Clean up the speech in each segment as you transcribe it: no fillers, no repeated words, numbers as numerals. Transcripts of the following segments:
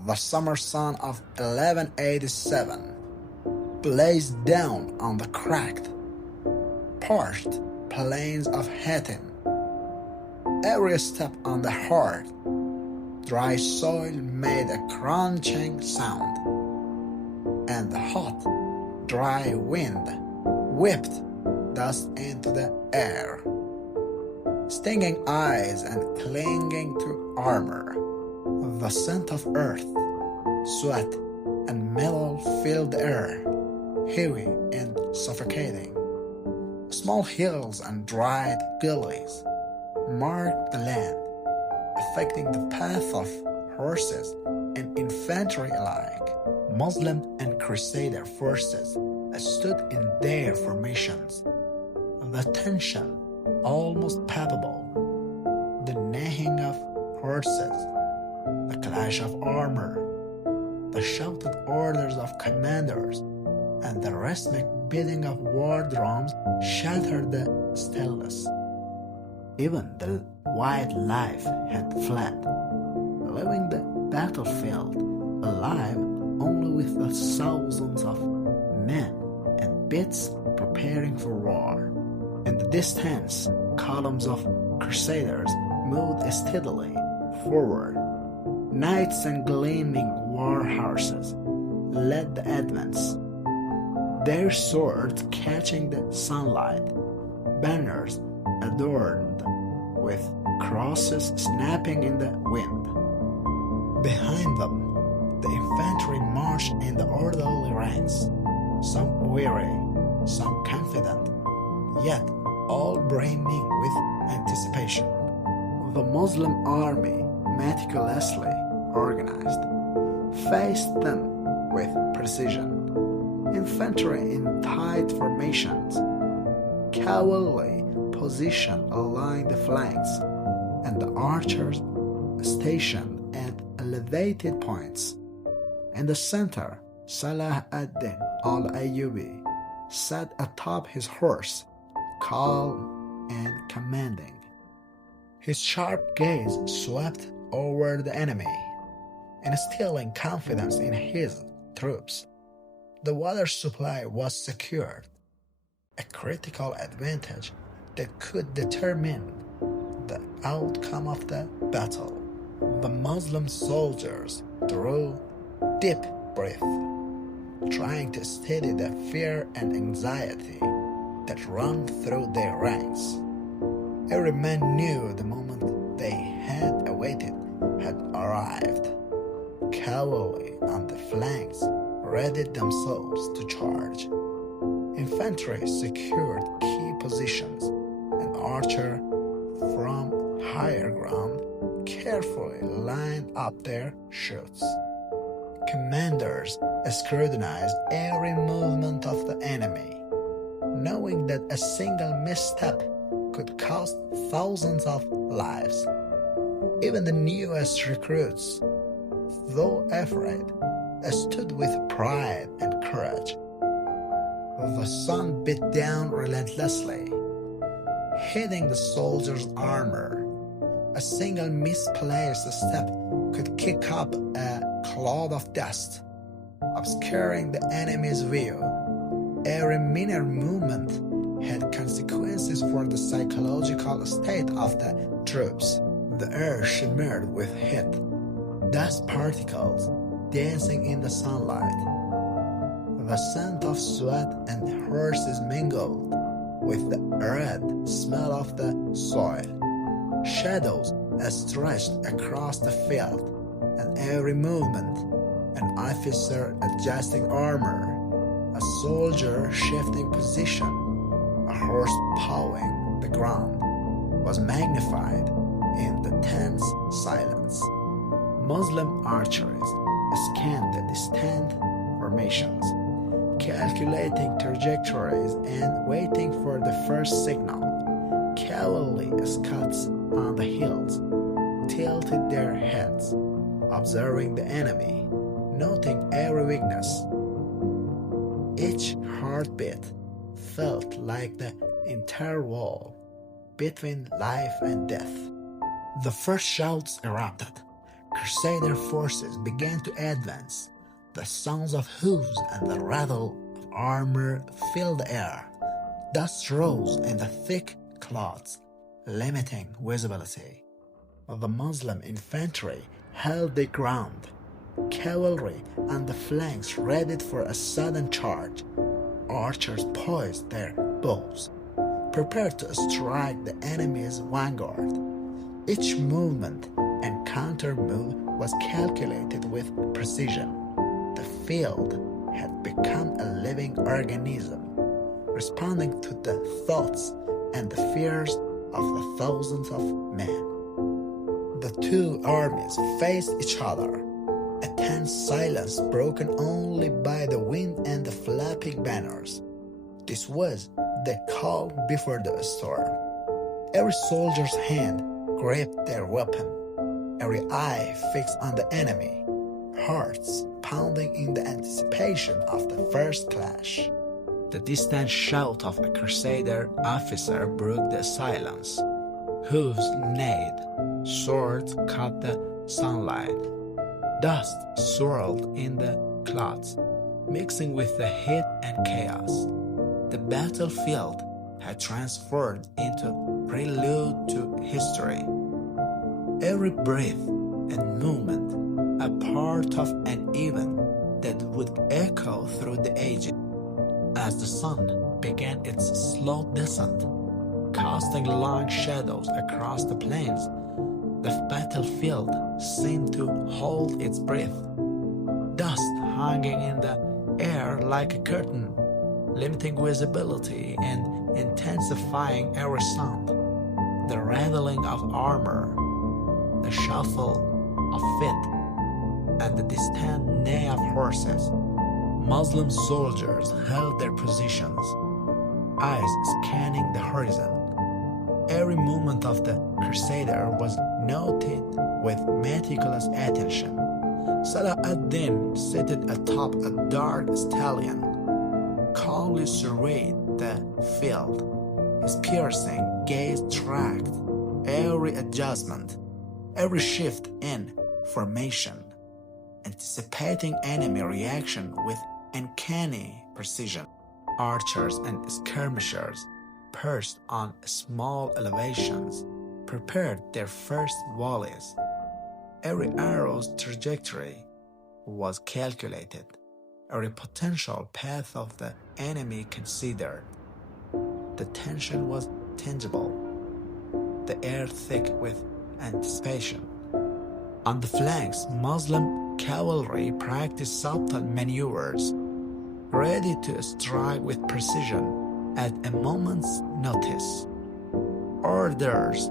the summer sun of 1187 blazed down on the cracked, parched plains of Hattin. Every step on the hard, dry soil made a crunching sound, and the hot, dry wind whipped dust into the air. Stinging eyes and clinging to armor, the scent of earth, sweat, and metal filled the air, heavy and suffocating. Small hills and dried gullies marked the land, affecting the path of horses and infantry alike. Muslim and Crusader forces stood in their formations, the tension almost palpable, the neighing of horses, the clash of armor, the shouted orders of commanders, and the rhythmic beating of war drums shattered the stillness. Even the wildlife had fled, leaving the battlefield alive only with the thousands of men and beasts preparing for war. In the distance, columns of Crusaders moved steadily forward. Knights and gleaming war horses led the advance, their swords catching the sunlight, banners adorned with crosses snapping in the wind. Behind them, the infantry marched in the orderly ranks, some weary, some confident, yet all brimming with anticipation. The Muslim army, meticulously organized, faced them with precision. Infantry in tight formations, cavalry positioned along the flanks, and the archers stationed at elevated points. In the center, Saladin al-Ayyubi sat atop his horse, calm and commanding. His sharp gaze swept over the enemy, instilling confidence in his troops. The water supply was secured, a critical advantage that could determine the outcome of the battle. The Muslim soldiers drew deep breath, trying to steady the fear and anxiety that ran through their ranks. Every man knew the moment they had awaited had arrived. Cavalry on the flanks readied themselves to charge. Infantry secured key positions, and archers from higher ground carefully lined up their shoots. Commanders scrutinized every movement of the enemy, knowing that a single misstep could cost thousands of lives. Even the newest recruits, though afraid, stood with pride and courage. The sun beat down relentlessly, hitting the soldiers' armor. A single misplaced step could kick up a cloud of dust, obscuring the enemy's view. Every minor movement had consequences for the psychological state of the troops. The air shimmered with heat, dust particles dancing in the sunlight. The scent of sweat and horses mingled with the red smell of the soil. Shadows stretched across the field, and every movement, an officer adjusting armor, a soldier shifting position, a horse pawing the ground, was magnified in the tense silence. Muslim archers scanned the distant formations, calculating trajectories and waiting for the first signal. Cavalry scouts on the hills tilted their heads, observing the enemy, noting every weakness. Each heartbeat felt like the interval between life and death. The first shouts erupted. Crusader forces began to advance. The sounds of hooves and the rattle of armor filled the air. Dust rose in the thick clouds, limiting visibility. The Muslim infantry held their ground, cavalry on the flanks readied for a sudden charge. Archers poised their bows, prepared to strike the enemy's vanguard. Each movement and counter-move was calculated with precision. The field had become a living organism, responding to the thoughts and the fears of the thousands of men. The two armies faced each other, a tense silence broken only by the wind and the flapping banners. This was the calm before the storm. Every soldier's hand gripped their weapon, every eye fixed on the enemy, hearts pounding in the anticipation of the first clash. The distant shout of a Crusader officer broke the silence. Hooves neighed, swords cut the sunlight. Dust swirled in the clouds, mixing with the heat and chaos. The battlefield had transformed into prelude to history. Every breath and movement a part of an event that would echo through the ages. As the sun began its slow descent, casting long shadows across the plains, the battlefield seemed to hold its breath. Dust hanging in the air like a curtain, limiting visibility and intensifying every sound. The rattling of armor, the shuffle of feet, and the distant neigh of horses. Muslim soldiers held their positions, eyes scanning the horizon. Every movement of the Crusader was noted with meticulous attention. Saladin, seated atop a dark stallion, calmly surveyed the field. His piercing gaze tracked every adjustment, every shift in formation, anticipating enemy reaction with uncanny precision. Archers and skirmishers, perched on small elevations, prepared their first volleys. Every arrow's trajectory was calculated, every potential path of the enemy considered. The tension was tangible, the air thick with anticipation. On the flanks, Muslim cavalry practiced subtle maneuvers, ready to strike with precision at a moment's notice. Orders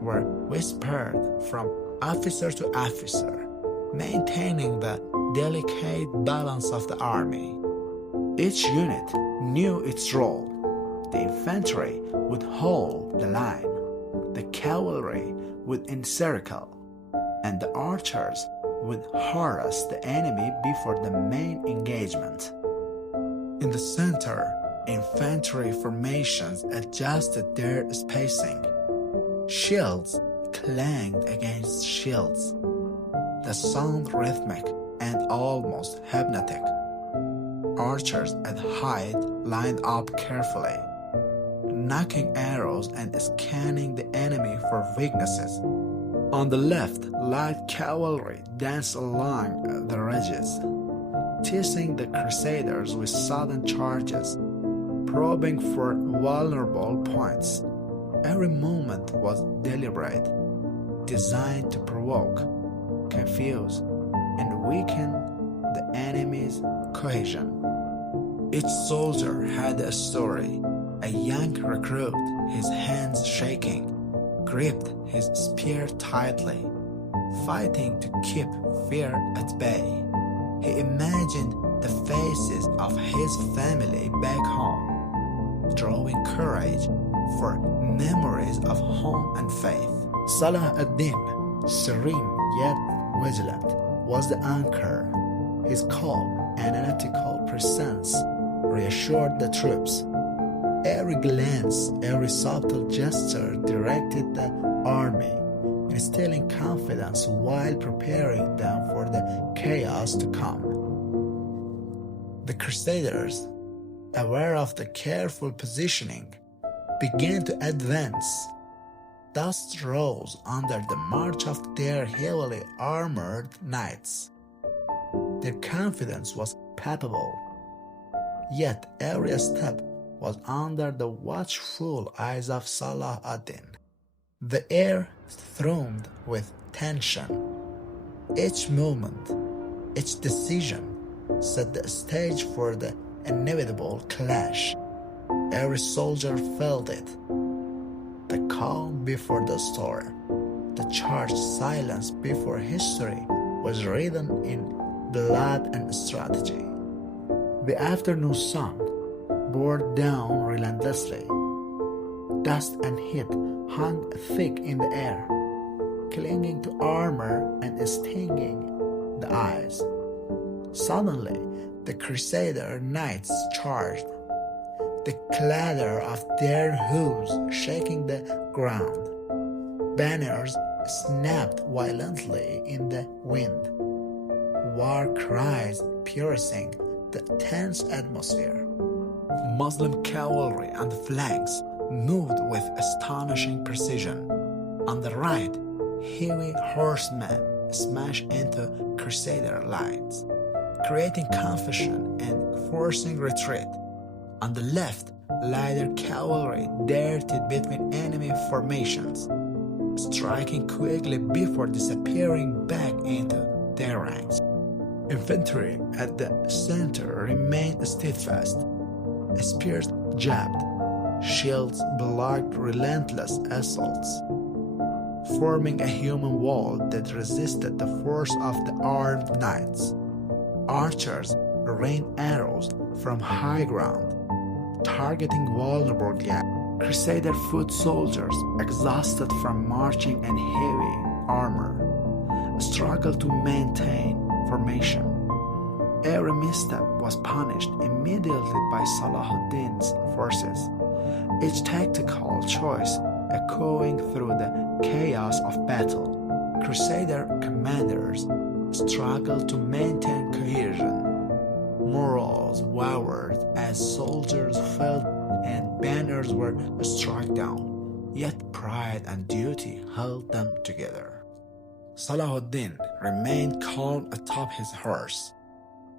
were whispered from officer to officer, maintaining the delicate balance of the army. Each unit knew its role. The infantry would hold the line, the cavalry would encircle, and the archers would harass the enemy before the main engagement. In the center, infantry formations adjusted their spacing. Shields clanged against shields, the sound rhythmic and almost hypnotic. Archers at height lined up carefully, knocking arrows and scanning the enemy for weaknesses. On the left, light cavalry danced along the ridges, teasing the Crusaders with sudden charges, probing for vulnerable points. Every movement was deliberate, designed to provoke, confuse, and weaken the enemy's cohesion. Each soldier had a story. A young recruit, his hands shaking, gripped his spear tightly, fighting to keep fear at bay. He imagined the faces of his family back home, drawing courage for memories of home and faith. Saladin, serene yet vigilant, was the anchor. His calm, analytical presence reassured the troops. Every glance, every subtle gesture directed the army instilling confidence while preparing them for the chaos to come. The Crusaders, aware of the careful positioning, began to advance. Dust rose under the march of their heavily armored knights. Their confidence was palpable, yet every step was under the watchful eyes of Saladin. The air thrummed with tension. Each movement, each decision set the stage for the inevitable clash. Every soldier felt it. The calm before the storm, the charged silence before history was written in blood and strategy. The afternoon sun bore down relentlessly. Dust and heat hung thick in the air, clinging to armor and stinging the eyes. Suddenly, the Crusader knights charged, the clatter of their hooves shaking the ground. Banners snapped violently in the wind, war cries piercing the tense atmosphere. Muslim cavalry on the flanks moved with astonishing precision. On the right, heavy horsemen smashed into Crusader lines, creating confusion and forcing retreat. On the left, lighter cavalry darted between enemy formations, striking quickly before disappearing back into their ranks. Infantry at the center remained steadfast. Spears jabbed, shields blocked relentless assaults, forming a human wall that resisted the force of the armed knights. Archers rained arrows from high ground, targeting vulnerable gaps. Crusader foot soldiers, exhausted from marching and heavy armor, struggled to maintain formation. Every misstep was punished immediately by Saladin's forces, each tactical choice echoing through the chaos of battle. Crusader commanders struggled to maintain cohesion. Morals wavered as soldiers fell and banners were struck down, yet pride and duty held them together. Saladin remained calm atop his horse,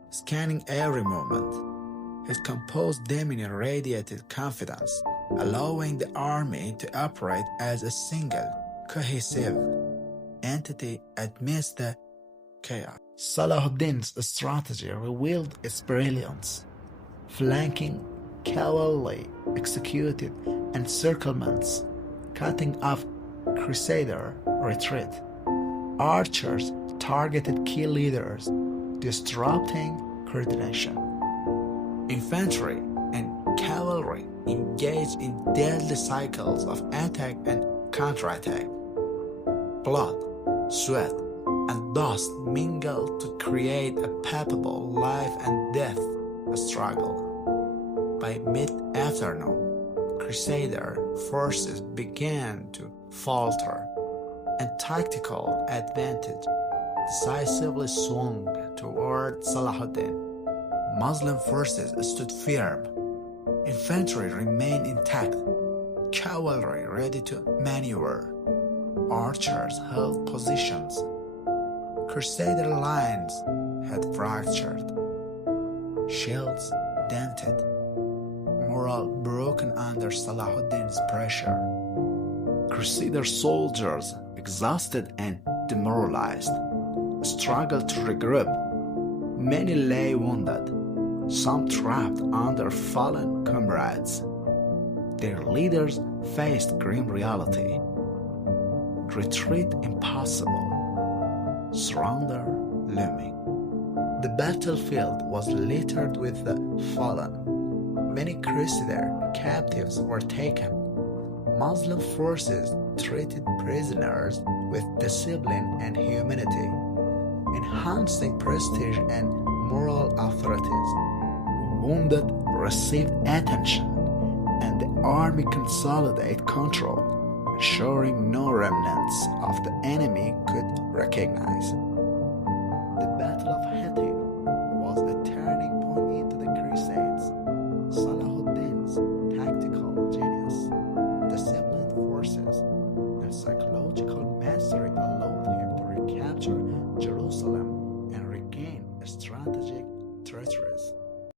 scanning every movement. His composed demeanor radiated confidence, allowing the army to operate as a single, cohesive entity amidst the chaos. Saladin's strategy revealed its brilliance. Flanking cavalry executed encirclements, cutting off Crusader retreat. Archers targeted key leaders, disrupting coordination. Infantry and cavalry engaged in deadly cycles of attack and counterattack. Blood, sweat, and dust mingled to create a palpable life and death struggle. By mid-afternoon, Crusader forces began to falter, and tactical advantage decisively swung toward Saladin. Muslim forces stood firm. Infantry remained intact, cavalry ready to maneuver. Archers held positions. Crusader lines had fractured, shields dented, morale broken under Saladin's pressure. Crusader soldiers, exhausted and demoralized, struggled to regroup. Many lay wounded, some trapped under fallen comrades. Their leaders faced grim reality. Retreat impossible, surrender looming. The battlefield was littered with the fallen. Many Crusader captives were taken. Muslim forces treated prisoners with discipline and humanity, enhancing prestige and moral authorities. Wounded received attention, and the army consolidated control, ensuring no remnants of the enemy could recognize. The Battle of Hattin was a turning point into the Crusades. Saladin's tactical genius, disciplined forces, and psychological mastery allowed him to recapture Jerusalem